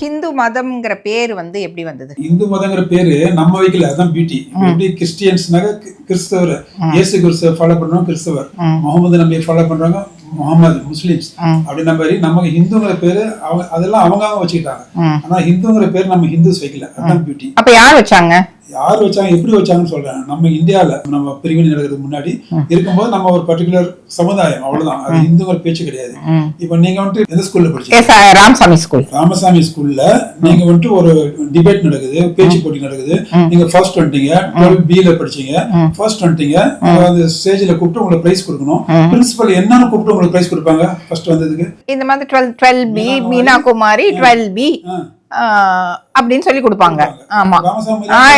ஹிந்து மதம்ங்கிற பேர் வந்து எப்படி வந்தது? இந்து மதங்கிற பேரு நம்ம வைக்கல, அதான் பியூட்டி. எப்படி கிறிஸ்டியன்ஸ்னாக கிறிஸ்தவர், இயேசு கிறிஸ்துவ ஃபாலோ பண்றவங்க கிறிஸ்தவர், முகமது நபியை ஃபாலோ பண்றவங்க முகமது முஸ்லிம்ஸ். அப்படின்ன மாதிரி நமக்கு ஹிந்துங்கிற பேரு அதெல்லாம் அவங்க வச்சுக்கிட்டாங்க. ஆனா ஹிந்துங்கிற பேர் நம்ம ஹிந்துஸ் வைக்கல, அதான் பியூட்டி. அப்ப யார் வச்சாங்க? யார் வச்சாங்க, எப்படி வச்சாங்கன்னு சொல்றேன். நம்ம இந்தியாவில நம்ம பிரிவினை நடக்கிறதுக்கு முன்னாடி இருக்கும்போது நம்ம ஒரு பர்டிகுலர் சமுதாயம், அவ்வளவுதான். அது இந்துங்கிற பேச்சு கிடையாது. இப்ப நீங்க வந்துட்டு எந்த ஸ்கூல்ல படிச்சீங்க? ராமசாமி ஸ்கூல். ராமசாமி ஸ்கூல்ல நீங்க வந்துட்டு ஒரு டிபேட் நடக்குது, பேச்சு போட்டி நடக்குது. நீங்க ஃபர்ஸ்ட் வந்துட்டீங்க, 12B படிச்சீங்க, ஃபர்ஸ்ட் வந்துட்டீங்க. அந்த ஸ்டேஜ்ல கூப்பிட்டு உங்களுக்கு பிரைஸ் கொடுக்கணும். பிரின்சிபல் என்னன்னு கூப்பிட்டு உங்களுக்கு பிரைஸ் கொடுப்பாங்க ஃபர்ஸ்ட் வந்ததுக்கு. இந்த மாதிரி 12B மீனா குமாரி 12B அப்படின்னு சொல்லி கொடுப்பாங்க. ஆமா,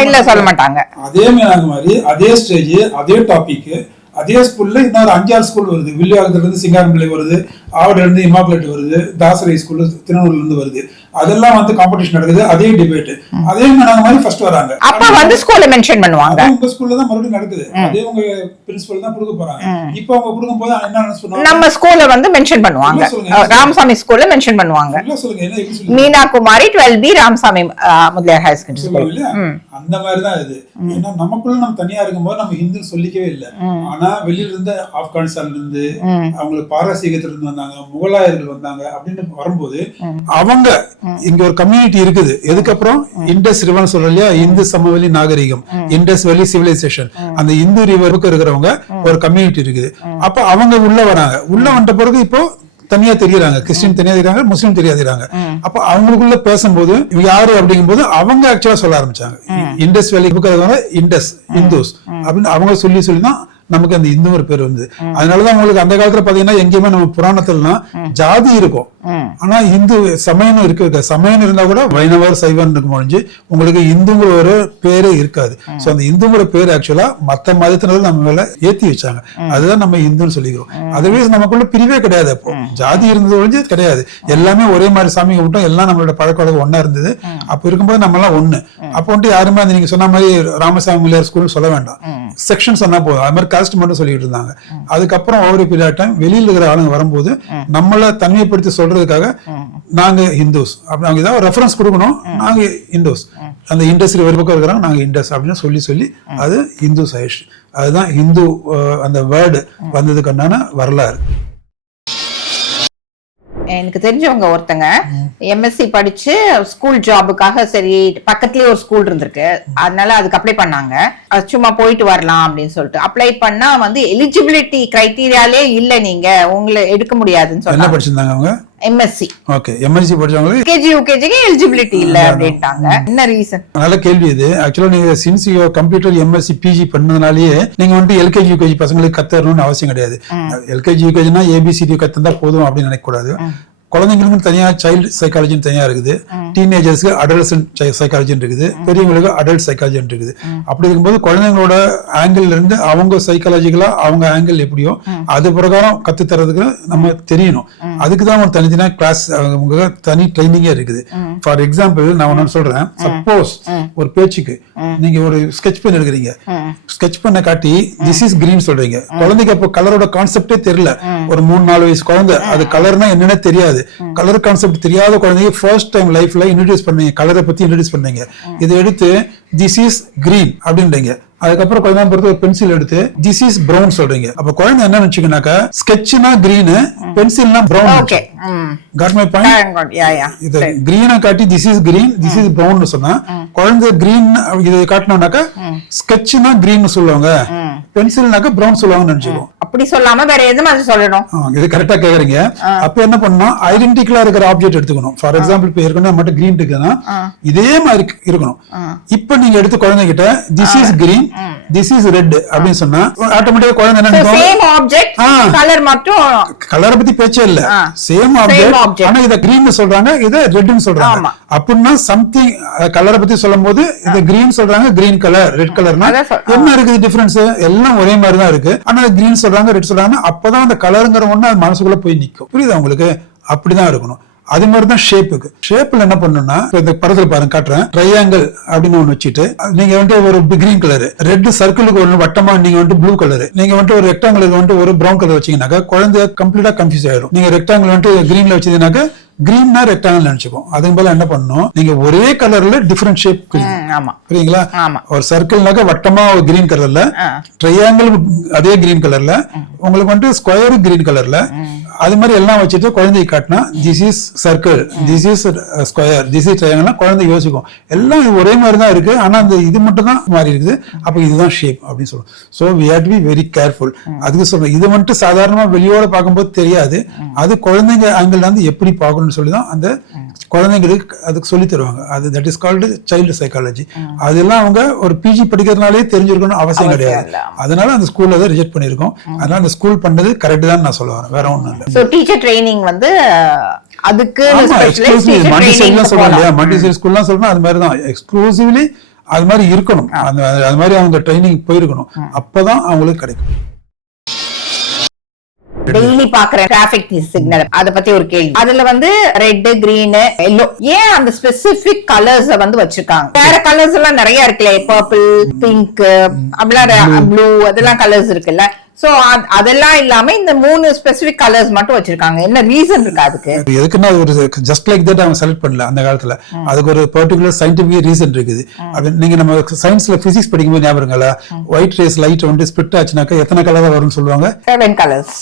இல்ல சொல்ல மாட்டாங்க. அதே மாதிரி அதே ஸ்டேஜ், அதே டாபிக், அதே ஸ்கூல்ல இன்னொரு 5-6 ஸ்கூல் வருது. வில்லிவாக்கத்துல இருந்து சிங்காரம்பிள்ளை வருது, ஆவடில இருந்து இமாப்ளேட் வருது, தாசரை ஸ்கூல் திருநூர்ல இருந்து வருது. அதெல்லாம் வந்து காம்படிஷன் நடக்குது, அதே டிபேட், அதே மாதிரி ஃபர்ஸ்ட் வராங்க. அப்ப வந்து ஸ்கூல்ல மென்ஷன் பண்ணுவாங்க. உங்க ஸ்கூல்ல தான் மறுபடியும் நடக்குது, அதே உங்க பிரின்சிபல் தான் கொடுக்க போறாங்க. இப்போ அவங்க கொடுக்கும்போது என்ன அனௌன்ஸ் பண்ணுவாங்க? நம்ம ஸ்கூல்ல வந்து மென்ஷன் பண்ணுவாங்க. ராமசாமி ஸ்கூல்ல மென்ஷன் பண்ணுவாங்க. என்ன சொல்லுங்க, என்ன எப்படி சொல்லுங்க? Meena Kumari 12B Ramasamy Mudaliar high school இல்ல, அந்த மாதிரி தான் இது. ஏன்னா நமக்குள்ள நம்ம தனியா இருக்கும்போது நம்ம ஹிந்து சொல்லிக்கவே இல்லை. ஆனா வெளியில இருந்து ஆப்கானிஸ்தான்ல இருந்து, அவங்களுக்கு பாரசீகத்துல இருந்து வந்தாங்க, முகலாயர்கள் வந்தாங்க அப்படின்னு வரும்போது அவங்க இங்க ஒரு கம்யூனிட்டி இருக்குது. எதுக்கப்புறம் இண்டஸ் ரிவர் சொல்ற இல்லையா, இந்து சமவெளி நாகரிகம், இண்டஸ் வேலி சிவிலைசேஷன், அந்த இந்து ரிவருக்கு இருக்கிறவங்க ஒரு கம்யூனிட்டி இருக்குது. அப்ப அவங்க உள்ள வராங்க. உள்ள வந்த பிறகு இப்போ தனியா தெரியுறாங்க, கிறிஸ்டின் தனியா தெரியாங்க, முஸ்லீம் தெரியா தெரியாங்க. அப்ப அவங்களுக்குள்ள பேசும்போது யாரு அப்படிங்கும்போது அவங்க ஆக்சுவலா சொல்ல ஆரம்பிச்சாங்க, இண்டஸ் வேலி இருக்கிறவங்க இண்டஸ் இந்துஸ் அப்படின்னு அவங்க சொல்லி தான் நமக்கு அந்த இந்துங்கிற பேர் வந்து. அதனாலதான் உங்களுக்கு அந்த காலத்துல பாத்தீங்கன்னா எங்கேயுமே நம்ம புராணத்துலாம் ஜாதி இருக்கும், ஆனா இந்து சமயம் இருக்கு. சமயம் இருந்தா கூட வைணவர் சைவன் இருக்கும் முடிஞ்சு உங்களுக்கு இந்துங்கிற ஒரு பேரே இருக்காது. சோ அந்த இந்துங்கிற பேர் ஆக்சுவலா மத்த மதத்தினர் நம்ம மேல ஏத்தி வச்சாங்க. அதுதான் நம்ம இந்துன்னு சொல்லிக்கிறோம். அதுவே நமக்குள்ள பிரிவே கிடையாது. அப்போ ஜாதி இருந்தது ஒழிஞ்சு கிடையாது. எல்லாமே ஒரே மாதிரி சாமி கும்பிட்டோம், எல்லாம் நம்மளோட பழக்க வழக்கம் ஒன்னா இருந்தது. அப்ப இருக்கும்போது நம்ம எல்லாம் ஒண்ணு. அப்போ வந்துட்டு யாருமே நீங்க சொன்ன மாதிரி ராமசாமி முதலியார் ஸ்கூல் சொல்ல வேண்டாம், செக்ஷன் சொன்னா போதும். அது மாதிரி காஸ்ட் மட்டும் சொல்லிட்டு இருந்தாங்க. அதுக்கப்புறம் ஒவ்வொரு பீரியட் டைம் வெளியில இருக்கிற ஆளுங்க வரும்போது நம்மள தனிமைப்படுத்தி சொல்றதுக்காக நாங்க ஹிந்துஸ் அப்படி அவங்க ஏதாவது ரெஃபரன்ஸ் கொடுக்கணும், நாங்க இண்டோஸ், அந்த இண்டஸ்ட்ரி ஒரு பக்கம் இருக்கிறாங்க, நாங்க இண்டஸ் அப்படின்னு சொல்லி அது ஹிந்துஸ் ஆயிடுச்சு. அதுதான் ஹிந்து அந்த வேர்டு வந்ததுக்கான வரலாறு. எனக்கு தெரிஞ்சவங்க ஒருத்தங்க எம்எஸ்சி படிச்சு ஸ்கூல் ஜாபுக்காக, சரி பக்கத்துலயே ஒரு ஸ்கூல் இருந்திருக்கு, அதனால அதுக்கு அப்ளை பண்ணாங்க. சும்மா போயிட்டு வரலாம் அப்படின்னு சொல்லிட்டு அப்ளை பண்ணா வந்து எலிஜிபிலிட்டி கிரைட்டீரியாலே இல்ல, நீங்க உங்களை எடுக்க முடியாதுன்னு சொன்னாங்க. என்ன படிச்சிருந்தாங்க அவங்க? எம்எஸ்சி. ஓகே, எம்எஸ்சி படிச்சவங்க கேஜி யூகேஜிக்கு எலிஜிபிலிட்டி இல்ல அப்படின்ட்டாங்க. என்ன ரீசன்? நல்ல கேள்வி இது. ஆக்சுவலா நீங்க சின்ஸ் கம்ப்யூட்டர் எம்எஸ்சி பிஜி பண்ணதுனாலேயே நீங்க வந்து எல்கேஜி யூகேஜி பசங்களுக்கு கத்துறணும்னு அவசியம் கிடையாது. எல்கேஜி யூகேஜினா ஏபிசிடி கத்துந்தா போதும் அப்படின்னு நினைக்க கூடாது. குழந்தைங்களுக்கு தனியா சைல்டு சைக்காலஜின்னு தனியா இருக்குது, டீனேஜர்ஸ்க்கு அடல்சன்ட் சைக்காலஜின்னு இருக்குது, பெரியவங்களுக்கு அடல்ட் சைக்காலஜின்னு இருக்குது. அப்படி இருக்கும்போது குழந்தைங்களோட ஆங்கிள் இருந்து அவங்க சைக்காலஜிக்கலா அவங்க ஆங்கிள் எப்படியோ அது பிரகாரம் கத்து தரதுக்கு நம்ம தெரியணும். அதுக்குதான் ஒரு தனித்தனியா கிளாஸ், அவங்க தனி ட்ரைனிங்கே இருக்குது. ஃபார் எக்ஸாம்பிள் நான் ஒன்னு சொல்றேன். சப்போஸ் ஒரு பேச்சுக்கு நீங்க ஒரு ஸ்கெட்ச் பென் எடுக்கிறீங்க, ஸ்கெட்ச் பெண்ணை காட்டி திஸ் இஸ் கிரீன் சொல்றீங்க. குழந்தைக்கு அப்போ கலரோட கான்செப்டே தெரியல. ஒரு 3-4 வயசு குழந்தை, அது கலர்னா என்னன்னு தெரியாது. கலர் கான்செப்ட் தெரியாத குழந்தைங்க ஃபர்ஸ்ட் டைம் லைஃப்ல இன்ட்ரோடியூஸ் பண்ணீங்க, கலரை பத்தி இன்ட்ரோடியூஸ் பண்ணீங்க. இதை எடுத்து திஸ் இஸ் கிரீன் அப்படின்றீங்க. அதுக்கப்புறம் குழந்தை பொறுத்து ஒரு பென்சில் எடுத்து திஸ் இஸ் பிரவுன் சொல்றீங்க. அப்ப குழந்தை என்ன நினைச்சுக்கனாக்கா ஸ்கெட்ச்னா கிரீன், பென்சில்னா பிரவுன். Got my point? இது கிரீனை காட்டி this is green, this is brown சொன்னா குழந்தை கிரீன் இது காட்டினோம்னாக்கா ஸ்கெட்ச்னா கிரீன் சொல்லுவாங்க, பென்சில்னாக்கா பிரவுன் சொல்லுவாங்கன்னு நினைச்சுக்கோ. அப்படி சொல்லாம வேற எது மாதிரி சொல்லணும்? இது கரெக்டா கேக்குறீங்க. அப்ப என்ன பண்ணணும், ஐடென்டிக்கலா இருக்கிற ஆப்ஜெக்ட் எடுத்துக்கணும். ஃபார் எக்ஸாம்பிள் இப்ப ஏற்கனவே மட்டும் கிரீன் இருக்குன்னா இதே மாதிரி இருக்கணும். இப்ப நீங்க எடுத்து குழந்தை கிட்ட this is green, this is red அப்படின்னு சொன்னா ஆட்டோமேட்டிக்கா குழந்தை என்ன நினைக்கும், சேம் ஆப்ஜெக்ட் கலர் மட்டும், கலரை பத்தி பேச்சே இல்ல, சேம் ஆப்ஜெக்ட். ஆனா இத கிரீன் சொல்றாங்க, இத ரெட்னு சொல்றாங்க. அப்படின்னா சம்திங் கலரை பத்தி சொல்லும்போது இத கிரீன் சொல்றாங்க, கிரீன் கலர், ரெட் கலர்னா என்ன இருக்குது டிஃபரன்ஸ்? எல்லாம் ஒரே மாதிரி தான் இருக்கு. ஆனா கிரீன் சொல்றாங்க, ரெட் சொல்றாங்க. அப்பதான் அந்த கலருங்கிற ஒண்ணு அது மனசுக்குள்ள போய் நிக்கும். புரியுதா உங்களுக்கு? அப்படிதான் இருக்கணும். அது மாதிரிதான் ஷேப்புக்கு. ஷேப்ல என்ன பண்ணணும்னா இந்த படத்துல பாருங்க காட்டுறேன், ட்ரையாங்கிள் அப்படின்னு ஒண்ணு வச்சுட்டு நீங்க வந்துட்டு ஒரு கிரீன் கலர், ரெட் சர்க்கிளுக்கு ஒண்ணு வட்டமா நீங்க வந்துட்டு ப்ளூ கலர், நீங்க வந்துட்டு ஒரு ரெக்டாங்கிளுக்கு வந்துட்டு ஒரு பிரவுன் கலர் வச்சீங்கன்னாக்கா குழந்தை கம்ப்ளீட்டா கன்ஃபியூஸ் ஆயிடும். நீங்க ரெக்டாங்கிள் வந்துட்டு கிரீன்ல வச்சீங்கன்னாக்கா கிரீன்னா ரெக்டாங்கிள் நினைச்சுப்போம். அதுக்கு போல என்ன பண்ணணும், நீங்க ஒரே கலர்ல டிஃபரெண்ட் ஷேப் புரியுங்களா? ஒரு சர்க்கிள்னாக்க வட்டமா ஒரு கிரீன் கலர்ல, ட்ரையாங்கிள் அதே கிரீன் கலர்ல, உங்களுக்கு வந்துட்டு ஸ்கொயர் கிரீன் கலர்ல, அது மாதிரி எல்லாம் வச்சுட்டு குழந்தைக்கு காட்டினா this is circle, this is square, this is ட்ரையாங்கிள்னா குழந்தை யோசிக்கும் எல்லாம் ஒரே மாதிரி தான் இருக்கு, ஆனா அந்த இது மட்டும் தான் மாறி இருக்குது, அப்ப இதுதான் ஷேப் அப்படின்னு சொல்லுவோம். So we have to be very careful. அதுக்கு சொல்றேன், இது வந்துட்டு சாதாரணமா வெளியோட பார்க்கும்போது தெரியாது, அது குழந்தைங்க ஆங்கிள் வந்து எப்படி பார்க்கணும்னு சொல்லி தான் அந்த குழந்தைங்களுக்கு அதுக்கு சொல்லி தருவாங்க. அது that is called child psychology. அதெல்லாம் அவங்க ஒரு பிஜி படிக்கிறதுனாலே தெரிஞ்சிருக்கணும் அவசியம் கிடையாது. அதனால அந்த ஸ்கூல்ல அதை ரிஜெக்ட் பண்ணிருக்கோம். அதனால அந்த ஸ்கூல் பண்ணது கரெக்ட் தான் நான் சொல்ல வரேன், வேற ஒண்ணும் இல்லை. சோ டீச்சர் ட்ரைனிங் வந்து அதுக்கு மல்டி ஸ்கூல்லாம் சொல்லணும், அது மாதிரி தான் எக்ஸ்க்ளூசிவ்லி அது மாதிரி இருக்கணும். அது மாதிரி அவங்க ட்ரைனிங் போயிருக்கணும், அப்பதான் அவங்களுக்கு கிடைக்கும். டெய்லி பாக்குற டிராபிக் சிக்னல் அத பத்தி ஒரு கேள்வி. அதுல வந்து ரெட், கிரீன், எல்லோ, ஏன் அந்த ஸ்பெசிபிக் கலர்ஸ் வந்து வச்சிருக்காங்க? வேற கலர்ஸ் எல்லாம் நிறைய இருக்குல்ல, பர்பிள், பிங்க், அப்படிலாம் ப்ளூ, அதெல்லாம் கலர்ஸ் இருக்குல்ல. சோ அதெல்லாம் இல்லாம இந்த 3 ஸ்பெசிபிக் கலர்ஸ் மட்டும் வச்சிருக்காங்க. என்ன ரீசன் இருக்கு அதுக்கு? எதுக்குன்னா ஒரு ஜஸ்ட் லைக் தட் அவங்க செலக்ட் பண்ணல அந்த காலத்துல. அதுக்கு ஒரு பர்டிகுலர் சயின்டிபிக் ரீசன் இருக்குது. நீங்க நம்ம சயின்ஸ்ல பிசிக்ஸ் படிக்கும்போது ஞாபகம் இருக்குங்களா, ஒயிட் ரேஸ் லைட் வந்து ஸ்பிளிட் ஆச்சுனாக்கா எத்தனை கலர் வரும்னு சொல்லுவாங்க? 7 colours.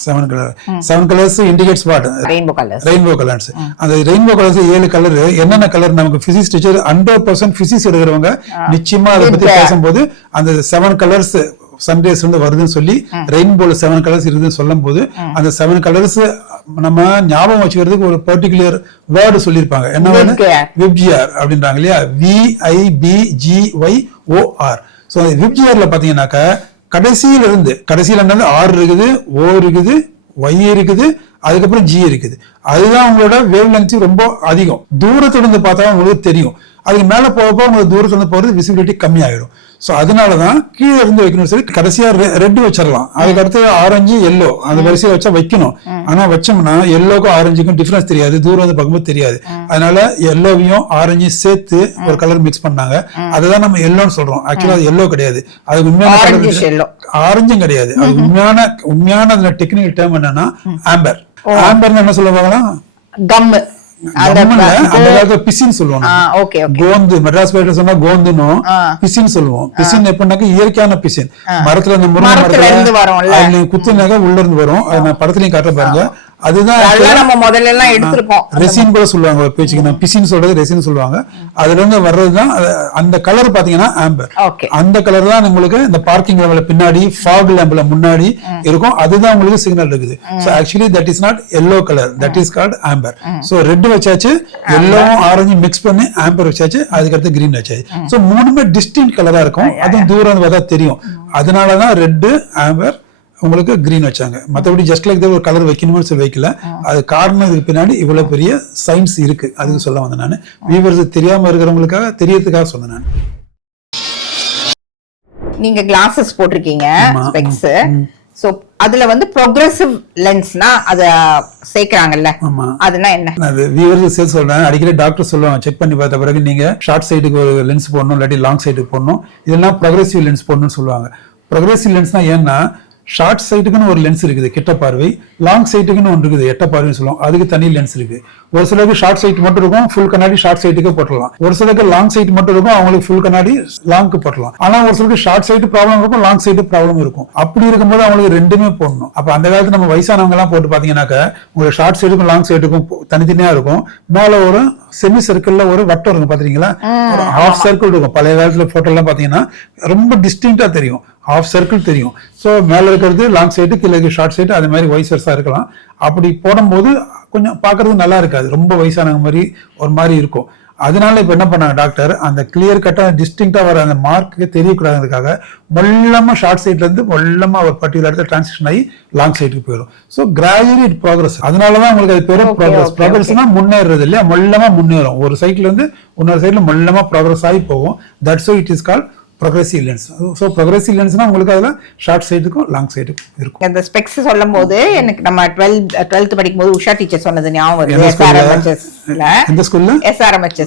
7 colours indicates what? Rainbow colours. Rainbow colours. அந்த ரெயின்போ கலர்ஸ் 7 கலர். என்னென்ன கலர் நமக்கு பிசிக்ஸ் டீச்சர் 100% பிசிக்ஸ் எடுக்கிறவங்க நிச்சயமா அதை பத்தி பேசும்போது அந்த 7 கலர்ஸ் சன்ரேஸ் வந்து வருதுன்னு சொல்லி ரெயின்போல 7 கலர்ஸ் இருக்குதுன்னு சொல்லும் போது அந்த 7 கலர்ஸ் நம்ம ஞாபகம் வச்சுக்கிறதுக்கு ஒரு பர்டிகுலர் வேர்டு சொல்லியிருப்பாங்க. என்ன வேர்டு? விப்ஜிஆர் அப்படின்றாங்க இல்லையா, VIBGYOR. ஸோ விப்ஜிஆர்ல பாத்தீங்கன்னாக்கா கடைசியில இருந்து R இருக்குது, O இருக்குது, Y இருக்குது, அதுக்கப்புறம் G இருக்குது. அதுதான் உங்களோட வேவ் லென்த் ரொம்ப அதிகம். தூரத்துல இருந்து பார்த்தா உங்களுக்கு தெரியும். அதுக்கு மேல போக உங்களுக்கு தூரத்துல இருந்து போறது விசிபிலிட்டி கம்மி ஆயிடும். சோ அதனாலதான் கீழே இருந்து வைக்கணும். சரி, கடைசியா ரெட் வச்சிடலாம், அதுக்கு அடுத்து ஆரஞ்சு, எல்லோ அந்த வரிசையை வச்சா வைக்கணும். ஆனா வச்சோம்னா எல்லோக்கும் ஆரஞ்சுக்கும் டிஃபரன்ஸ் தெரியாது, தூரம் வந்து பார்க்கும்போது தெரியாது. அதனால எல்லோவையும் ஆரஞ்சையும் சேர்த்து ஒரு கலர் மிக்ஸ் பண்ணாங்க. அதுதான் நம்ம எல்லோன்னு சொல்றோம். ஆக்சுவலா அது எல்லோ கிடையாது, அது உண்மையான கலர் ஆரஞ்சும் கிடையாது. அது உண்மையான டெக்னிக்கல் டேர்ம் என்னன்னா ஆம்பர். ஆம்பர்னு என்ன சொல்லுவாங்களா? கம். பிசின் சொல்லுவோம். கோந்து மெட்ராஸ் பேட்டர் சொன்னா கோந்துனும் பிசின் சொல்லுவோம். பிசின் எப்படின்னாக்க இயற்கையான பிசின், மரத்துல இந்த முருங்கை மரத்துல குத்துனாக்க உள்ள இருந்து வரும். அது நான் படத்துலயும் காட்ட பாருங்க. அதுதான் நம்ம முதல்ல எல்லாம் எடுத்துருப்போம். ரெசின் கூட சொல்லுவாங்க ஒரு பேச்சுக்கு, நான் பிசின் சொல்றது ரெசின் சொல்லுவாங்க. அதுல இருந்து வர்றதுதான் அந்த கலர் பாத்தீங்கன்னா ஆம்பர். அந்த கலர் தான் உங்களுக்கு இந்த பார்க்கிங் லேம்ப்ல பின்னாடி, ஃபாக் லேம்ப்ல முன்னாடி இருக்கும். அதுதான் உங்களுக்கு சிக்னல் இருக்குது. So actually that is not yellow colour, that is called Amber. So red வச்சாச்சு, எல்லோ ஆரஞ்சு மிக்ஸ் பண்ணி ஆம்பர் வச்சாச்சு, அதுக்கடுத்து கிரீன் வச்சாச்சு. சோ மூணுமே டிஸ்டிங்க்ட் கலரா இருக்கும். அதுவும் தூரம் பார்த்தா தெரியும். அதனாலதான் ரெட், ஆம்பர், உங்களுக்கு கிரீன் வச்சாங்க. மற்றபடி ஜஸ்ட் லைக் ஒரு கலர் வைக்கணும்னு சொல்லி வைக்கல. அது காரணம் இதுக்கு பின்னாடி இவ்வளவு பெரிய சயின்ஸ் இருக்கு, அதுக்கு சொல்ல வந்தேன் நான். வியூவர்ஸ் தெரியாம இருக்கிறவங்களுக்காக தெரியறதுக்காக சொன்னேன் நான். நீங்க கிளாஸஸ் போட்டிருக்கீங்க, ஸ்பெக்ஸ். சோ அதுல வந்து ப்ரோக்ரெசிவ் லென்ஸ்னா அத சேர்க்கறாங்கல்ல, அதுனா என்ன? அது வியூவர்ஸ் சேல் சொல்றேன். அடிக்கடி டாக்டர் சொல்லுவாங்க, செக் பண்ணி பார்த்த பிறகு நீங்க ஷார்ட் சைடுக்கு ஒரு லென்ஸ் போடணும், இல்லாட்டி லாங் சைடுக்கு போடணும், இதெல்லாம் ப்ரோக்ரெசிவ் லென்ஸ் போடணும்னு சொல்லுவாங்க. ப்ரோக்ரெசிவ் லென்ஸ்னா ஏன்னா ஷார்ட் சைட்டுக்குன்னு ஒரு லென்ஸ் இருக்குது கிட்ட பார்வை, லாங் சைட்டுக்குன்னு ஒன்று இருக்குது எட்ட பார்வைன்னு சொல்லுவோம், அதுக்கு தனி லென்ஸ் இருக்கு. ஒரு சிலருக்கு ஷார்ட் சைட் மட்டும் இருக்கும், ஃபுல் கண்ணாடி ஷார்ட் சைட்டுக்கு போட்டலாம். ஒரு சிலருக்கு லாங் சைட் மட்டும் இருக்கும், அவங்களுக்கு ஃபுல் கண்ணாடி லாங்க்கு போட்டலாம். ஆனா ஒரு சிலருக்கு ஷார்ட் சைட் ப்ராப்ளம் இருக்கும், லாங் சைட் ப்ராப்ளம் இருக்கும். அப்படி இருக்கும்போது அவங்களுக்கு ரெண்டுமே போடணும். அப்ப அந்த காலத்துல நம்ம வயசானவங்க எல்லாம் போட்டு பாத்தீங்கன்னாக்க உங்களுக்கு ஷார்ட் சைட்டுக்கும் லாங் சைட்டுக்கும் தனித்தனியா இருக்கும். மேல ஒரு செமி சர்க்கிள்ல ஒரு வட்டம் இருக்கும், பாத்தீங்களா? ஒரு ஹாஃப் சர்க்கிள் இருக்கும். பழைய காலத்துல போட்டோ எல்லாம் பாத்தீங்கன்னா ரொம்ப டிஸ்டிங்டா தெரியும், ஹாஃப் சர்க்கிள் தெரியும். ஸோ மேல இருக்கிறது லாங் சைடு, கீழே ஷார்ட் சைடு, அது மாதிரி வைஸ் வர்ஸா இருக்கலாம். அப்படி போடும்போது கொஞ்சம் பாக்குறது நல்லா இருக்காது, ரொம்ப வயசானவங்க மாதிரி ஒரு மாதிரி இருக்கும். அதனால இப்ப என்ன பண்ணாங்க டாக்டர், அந்த கிளியர் கட்டா டிஸ்டிங்டா வர அந்த மார்க்கு தெரியக்கூடாதுக்காக மொல்லமா ஷார்ட் சைட்ல இருந்து மொல்லமா ஒரு பர்டிகுலர் இடத்துல டிரான்சிஷன் ஆகி லாங் சைடுக்கு போயிடும். So gradually it progress. அதனாலதான் உங்களுக்கு அது பேரு ப்ராக்ரஸ். ப்ராக்ரஸ்னா முன்னேறது இல்லையா, மொல்லமா முன்னேறும். ஒரு சைட்ல இருந்து இன்னொரு சைட்ல மொல்லமா ப்ராக்ரஸ் ஆகி போகும். That's why it is called progressive lens. So progressive லென்ஸ்னா உங்களுக்கு அதில் ஷார்ட் சைடுக்கும் லாங் சைடுக்கும் இருக்கும். அந்த ஸ்பெக்ஸ் சொல்லும் போது எனக்கு நம்ம 12th படிக்கும் போது உஷா டீச்சர் சொன்னது ஞாபகம் வருது. SRMHSல எந்த ஸ்கூல்ல? SRMHSல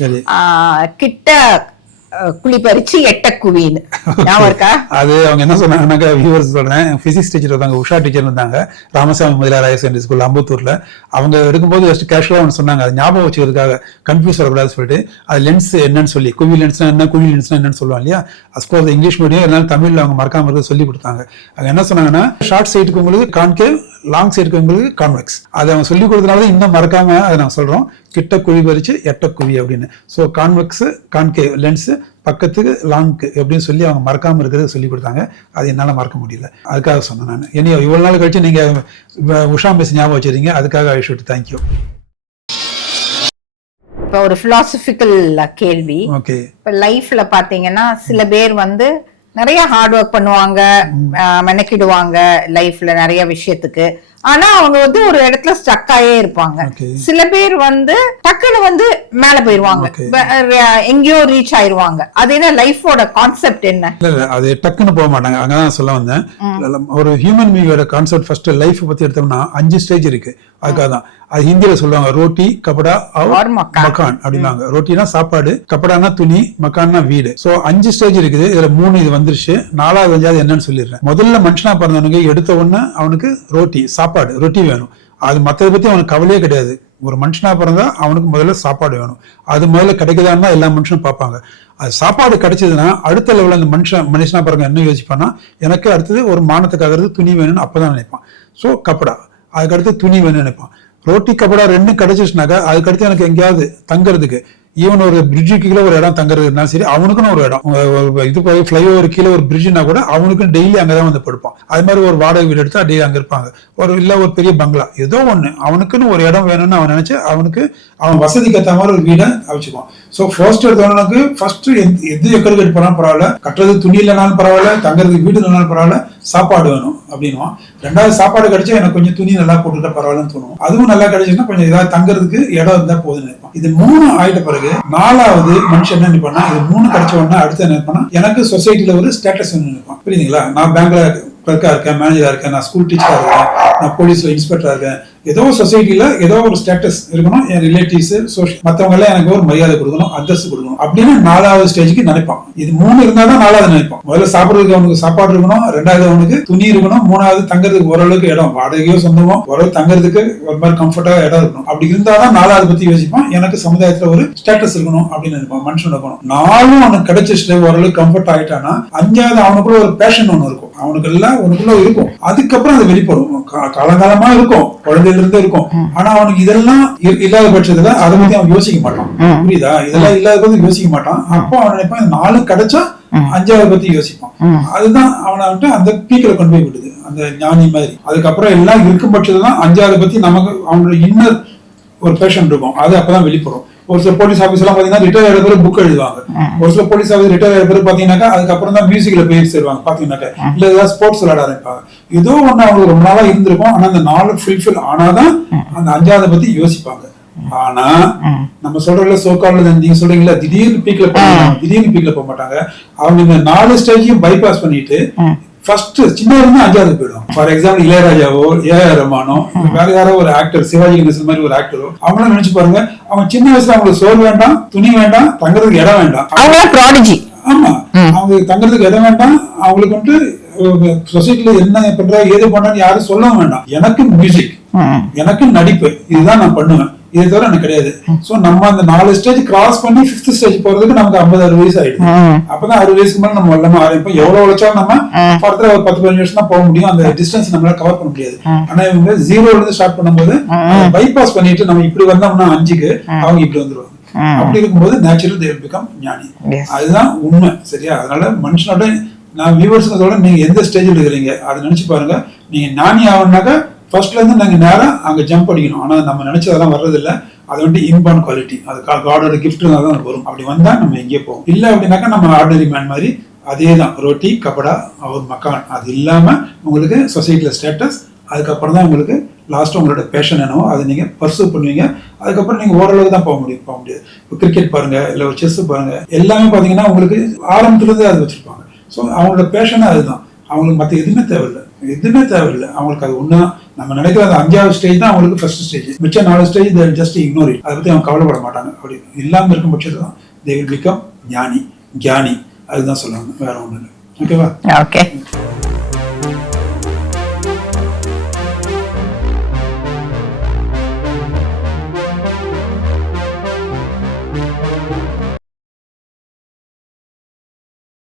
சரி. கிட்ட குழி பறிச்சு எட்ட குவின்னு ஞாபகம் இருக்கா? அது அவங்க என்ன சொன்னாங்கன்னாக்கா, வியூவர்ஸ் சொல்றேன், பிசிக்ஸ் டீச்சர் இருந்தாங்க, உஷா டீச்சர் இருந்தாங்க, Ramasamy Mudaliar higher secondary school அம்பத்தூர்ல. அவங்க எடுக்கும்போது ஜஸ்ட் கேஷுவலா அவங்க சொன்னாங்க, அது ஞாபகம் வச்சுக்கிறதுக்காக கன்ஃபியூஸ் வரக்கூடாதுன்னு சொல்லிட்டு, அது லென்ஸ் என்னன்னு சொல்லி, குவி லென்ஸ்னா என்ன, குழி லென்ஸ்னா என்னன்னு சொல்லுவாங்க இல்லையா. அஸ்கோர்ஸ் இங்கிலீஷ் மீடியம் இருந்தாலும் தமிழ்ல அவங்க மறக்காம இருக்க சொல்லி கொடுத்தாங்க. அவங்க என்ன சொன்னாங்கன்னா, ஷார்ட் சைடுக்கு உங்களுக்கு கான்கேவ், லாங் சைடுக்கு உங்களுக்கு கான்வெக்ஸ். அதை அவங்க சொல்லி கொடுத்தனால இன்னும் மறக்காம அதை நாங்கள் சொல்றோம், கிட்ட குழி பறிச்சு எட்ட குவி அப்படின்னு. ஸோ கான்வெக்ஸ், கான்கேவ் லென்ஸ், பக்கத்துக்கு லாங்க்கு எப்படின்னு சொல்லி அவங்க மறக்காம இருக்கிறத சொல்லி கொடுத்தாங்க. அது என்னால் மறக்க முடியல, அதுக்காக சொன்னேன் நான். இனி இவ்வளவு நாள் கழிச்சு நீங்க உஷா மிஸ் ஞாபகம் வச்சிருக்கீங்க, அதுக்காக ஐ ஷுட் தேங்க்யூ. இப்போ ஒரு பிலாசபிக்கல் கேள்வி. ஓகே. இப்போ லைஃப்ல பாத்தீங்கன்னா சில பேர் வந்து நிறைய ஹார்ட் ஒர்க் பண்ணுவாங்க, மெனக்கிடுவாங்க லைஃப்ல நிறைய விஷயத்துக்கு. ஆனா அவங்க வந்து ஒரு இடத்துல ஸ்டக் ஆயே இருப்பாங்க. சில பேர் வந்து டக்குன்னு வந்து மேல போயிருவாங்க, எங்கேயோ ரீச் ஆயிருவாங்க. அது என்ன லைஃபோட கான்செப்ட் என்ன? இல்ல அது டக்குன்னு போக மாட்டாங்க. அங்கதான் சொல்ல வந்தேன். ஒரு ஹியூமன் பீங்கோட கான்செப்ட் ஃபர்ஸ்ட் லைஃப் பத்தி எடுத்தோம்னா 5 ஸ்டேஜ் இருக்கு. அதுக்காக தான் அது ஹிந்தியில சொல்லுவாங்க, ரோட்டி, கபடா, மக்கான் அப்படின்னாங்க. ரோட்டினா சாப்பாடு, கபடானா துணி, மக்கான்னா வீடு. சோ 5 ஸ்டேஜ் இருக்குது. இதுல 3 இது வந்துருச்சு. 4வது 5வது என்னன்னு சொல்லிடுறேன். முதல்ல மனுஷனா பிறந்தவனுக்கு எடுத்த உடனே அவனுக்கு ரோட்டி, சாப்பாடு, ரொட்டி வேணும். அது மற்றதை பத்தி அவனுக்கு கவலையே கிடையாது. ஒரு மனுஷனா பிறந்தா அவனுக்கு முதல்ல சாப்பாடு வேணும். அது முதல்ல கிடைக்குதான்னு எல்லா மனுஷனும் பார்ப்பாங்க. அது சாப்பாடு கிடைச்சதுன்னா அடுத்த லெவலில் அந்த மனுஷனா பிறகு என்ன யோசிப்பான்னா, எனக்கு அடுத்தது ஒரு மானத்துக்காகிறது துணி வேணும்னு அப்பதான் நினைப்பான். ஸோ கப்படா, அதுக்கடுத்து துணி வேணும்னு நினைப்பான். ரோட்டி கப்படா 2 கிடைச்சிச்சுனாக்கா அதுக்கடுத்து எனக்கு எங்கேயாவது தங்குறதுக்கு, ஈவன் ஒரு பிரிட்ஜு கீழே ஒரு இடம் தங்குறதுனா சரி, அவனுக்குன்னு ஒரு இடம், இது ஃபிளைஓவர் கீழே ஒரு பிரிட்ஜுனா கூட அவனுக்கு டெய்லி அங்கதான் வந்து படுப்பான். அது மாதிரி ஒரு வாடகை வீடு எடுத்தா டெய்லி அங்க இருப்பாங்க. ஒரு பெரிய பங்களா, ஏதோ ஒண்ணு அவனுக்குன்னு ஒரு இடம் வேணும்னு அவன் நினைச்சு அவனுக்கு அவன் வசதிக்கு ஏற்ற மாதிரி ஒரு வீடை அமைச்சுக்குவான். ஸோ ஃபர்ஸ்ட் எடுத்தவனுக்கு ஃபர்ஸ்ட் எது எக்கடி கட்டி போனாலும் பரவாயில்ல, கட்டுறது துணி இல்லைனாலும் பரவாயில்ல, தங்குறதுக்கு வீடு இல்லைனாலும் பரவாயில்ல, சாப்பாடு வேணும் அப்படின்வான். 2வது சாப்பாடு கிடைச்சா எனக்கு கொஞ்சம் துணி நல்லா போட்டுட்டா பரவாயில்லன்னு தோணும். அதுவும் நல்லா கிடைச்சுன்னா கொஞ்சம் ஏதாவது தங்குறதுக்கு இடம் இருந்தா போதுன்னு நினைப்பான். இது 3 ஆயிட்ட பிறகு 4வது மனுஷன் என்ன நினைப்பானா, இது 3 கிடைச்ச உடனே அடுத்து என்ன நினைப்பானா, எனக்கு சொசைட்டில ஒரு ஸ்டேட்டஸ் நினைப்பான். புரியுதுங்களா? நான் பேங்க்ல கிளர்க்கா இருக்கேன், மேனேஜரா இருக்கேன், நான் ஸ்கூல் டீச்சரா இருக்கேன், நான் போலீஸ்ல இன்ஸ்பெக்டரா இருக்கேன், ஏதோ சொசைட்டில ஏதோ ஒரு ஸ்டேட்டஸ் இருக்கணும், என் ரிலேட்டிவ்ஸ் மற்றவங்க எல்லாம் எனக்கு ஒரு மரியாதை கொடுக்கணும், அட்ரஸ் கொடுக்கணும் அப்படின்னு 4வது ஸ்டேஜுக்கு நினைப்பான். இது 3 இருந்தாதான் 4வது நினைப்பான். முதல்ல சாப்பிடுறதுக்கு அவனுக்கு சாப்பாடு இருக்கணும், 2வது அவனுக்கு துணி இருக்கணும், 3வது தங்குறதுக்கு ஓரளவுக்கு இடம், வாடகையோ சொந்தமோ ஓரளவு தங்குறதுக்கு ஒரு மாதிரி கம்ஃபர்டா இடம் இருக்கணும். அப்படி இருந்தாதான் 4வது பத்தி யோசிப்பான். எனக்கு சமுதாயத்துல ஒரு ஸ்டேட்டஸ் இருக்கணும் அப்படின்னு நினைப்பான். மனுஷன் இருக்கணும். 4ம் அவனுக்கு கிடைச்சிட்டு ஓரளவுக்கு கம்ஃபர்ட் ஆயிட்டானா 5வது அவனுக்குள்ள ஒரு பேஷன் ஒண்ணு இருக்கும், அவனுக்கு எல்லாம் உனக்குள்ள இருக்கும். அதுக்கப்புறம் அது வெளிப்படும், காலங்காலமா இருக்கும், குழந்தையில இருந்து இருக்கும். ஆனா அவனுக்கு இதெல்லாம் இல்லாத பட்சத்துல அதை பத்தி அவன் யோசிக்க மாட்டான். புரியுதா? இதெல்லாம் இல்லாத போது யோசிக்க மாட்டான். அப்போ அவன் நினைப்பான் 4 கிடைச்சா 5வது பத்தி யோசிப்பான். அதுதான் அவனை வந்துட்டு அந்த பீக்கில கொண்டு போய் விடுது, அந்த ஞானி மாதிரி. அதுக்கப்புறம் எல்லாம் இருக்கும் பட்சத்துல தான் 5வது பத்தி நமக்கு அவனோட இன்னர் ஒரு பேஷன் இருக்கும், அது அப்பதான் வெளிப்படும். ஒரு சில போலீஸ் ஆபீஸ் எல்லாம் பாத்தீங்கன்னா ரிட்டையர் ஆகிற பிறகு புக் எழுதுவாங்க. ஒரு சில போலீஸ் ஆபீஸ் ரிட்டையர் ஆகிற பிறகு பாத்தீங்கன்னாக்கா அதுக்கப்புறம் தான் மியூசிக்ல போய் சேருவாங்க பாத்தீங்கன்னாக்கா, இல்ல ஏதாவது ஸ்போர்ட்ஸ் விளையாட ஆரம்பிப்பாங்க. ஏதோ ஒண்ணு அவங்களுக்கு ரொம்ப நாளா இருந்திருக்கும். ஆனா அந்த 4 ஃபுல்ஃபில் ஆனாதான் அந்த 5வது பத்தி யோசிப்பாங்க. ஆனா நம்ம சொல்றதுல சோக்கால நீங்க சொல்றீங்களா, திடீர்னு பீக்ல போக மாட்டாங்க. அவங்க இந்த 4 ஸ்டேஜையும் பைபாஸ் பண்ணிட்டு ஃபர்ஸ்ட் சின்ன இருந்து 5வது போயிடும். ஃபார் எக்ஸாம்பிள் இளையராஜாவோ, ஏஆர் ரஹ்மானோ, வேற யாரோ ஒரு ஆக்டர், சிவாஜி கணேசன் மாதிரி ஒரு ஆக்டரோ, அவங்களும் நினைச்சு பாருங்க, அவங்க சின்ன வயசுல அவங்களுக்கு சோறு வேண்டாம், துணி வேண்டாம், தங்குறதுக்கு இடம் வேண்டாம். ஆமா, அவங்க தங்குறதுக்கு இடம் வேண்டாம். அவங்களுக்கு வந்துட்டு சொசைட்டில என்ன பண்றா ஏது பண்றான்னு யாரும் சொல்லவும் வேண்டாம். எனக்கு மியூசிக், எனக்கு நடிப்பு, இதுதான் நான் பண்ணுவேன், இதை தவிர எனக்கு கிடையாது. சோ நம்ம அந்த 4 ஸ்டேஜ் கிராஸ் பண்ணி 5th ஸ்டேஜ் போறதுக்கு நமக்கு 50-60 வயசு ஆயிடுது. அப்பதான் 60 வயசுக்கு மேல நம்ம எல்லாமே ஆரம்பிப்போம். எவ்வளவு உழைச்சாலும் நம்ம ஃபர்தரா ஒரு 10-15 வருஷம் தான் போக முடியும். அந்த டிஸ்டன்ஸ் நம்மளால கவர் பண்ண முடியாது. ஆனா இவங்க 0ல இருந்து ஸ்டார்ட் பண்ணும்போது பைபாஸ் பண்ணிட்டு நம்ம இப்படி வந்தோம்னா 5க்கு அவங்க இப்படி வந்துருவாங்க. அப்படி இருக்கும்போது நேச்சுரல் தே வில் பிகம் ஞானி. அதுதான் உண்மை. சரியா? அதனால மனுஷனோட நான் வியூவர்ஸ்க்கு சொல்றேன், நீங்க எந்த ஸ்டேஜ்ல இருக்கிறீங்க அதை நினைச்சு பாருங்க. நீங்க ஞானி ஆகணும்னாக்கா ஃபர்ஸ்ட்ல இருந்து நாங்க நேரா அங்க ஜம்ப் அடிக்கணும். ஆனா நம்ம நினைச்சதெல்லாம் வர்றது இல்ல. அது வந்து இன்பார்ன் குவாலிட்டி, அது காடோட கிஃப்ட் தான் வரும். அப்படி வந்தா நம்ம எங்கே போவோம். இல்ல அப்படின்னாக்கா நம்ம ஆர்டினரி மேன் மாதிரி அதே தான், ரோட்டி, கபடா, அவர் மக்கான். அது இல்லாம உங்களுக்கு சொசைட்டில ஸ்டேட்டஸ், அதுக்கப்புறம் தான் உங்களுக்கு லாஸ்ட் உங்களோட பேஷன் என்னவோ அதை நீங்க பர்சூ பண்ணுவீங்க. அதுக்கப்புறம் நீங்க ஓரளவுக்கு தான் போக முடியும். இப்போ கிரிக்கெட் பாருங்க, இல்லை ஒரு செஸ் பாருங்க, எல்லாமே பாத்தீங்கன்னா உங்களுக்கு ஆரம்பத்துல இருந்தே அது வச்சிருப்பாங்க. ஸோ அவங்களோட பேஷனே அதுதான். அவங்களுக்கு மற்ற எதுவுமே தேவையில்லை. அவங்களுக்கு அது ஒண்ணு நம்ம நினைக்கிற அந்த 5வது ஸ்டேஜ் தான் அவங்களுக்கு ஃபர்ஸ்ட் ஸ்டேஜ். மிச்ச 4 ஸ்டேஜ் ஜஸ்ட் இக்னோர் இட். அதை பத்தி அவங்க கவலைப்பட மாட்டாங்க. அப்படி இல்லாம இருக்கும் பட்சத்தில் தான் they will become ஞானி. அதுதான் சொல்லுவாங்க, வேற ஒண்ணு இல்லை. ஓகேவா? ஓகே.